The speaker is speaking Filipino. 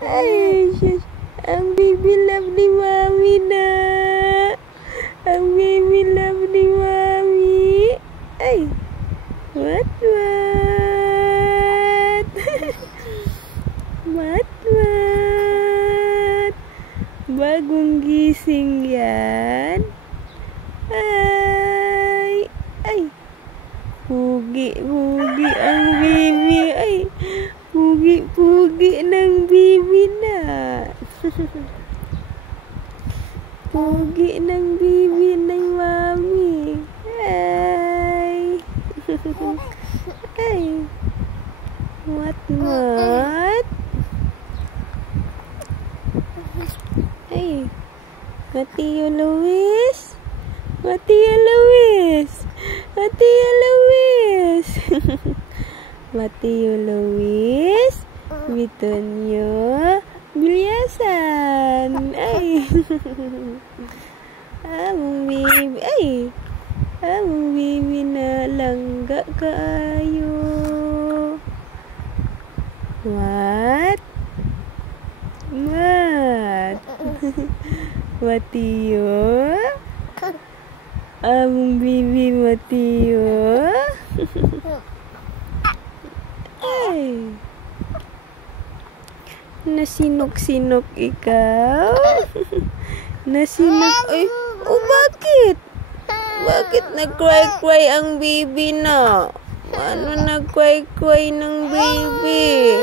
Ay, sus. Ang baby love ni Mami na. Ang baby love ni Mami. Ay. What? What? Bagong gising yan. Ay. Ay. Pugi ang baby. Ay. Pugi ng baby na. Pugi ng baby ng Mami. Ay. Ay. What? Ay. Mateo Luis. Mateo Luis. Bitonyo Bilyasan. Ay. Ang baby. Ay. Ang baby na langga kaayo. What? Mateo? Ang baby Mateo? Ay. Nasinok-sinok ikaw? Nasinok? Ay, oh bakit? Bakit nag-cry-cry ang baby na? Ano nag-cry-cry ng baby?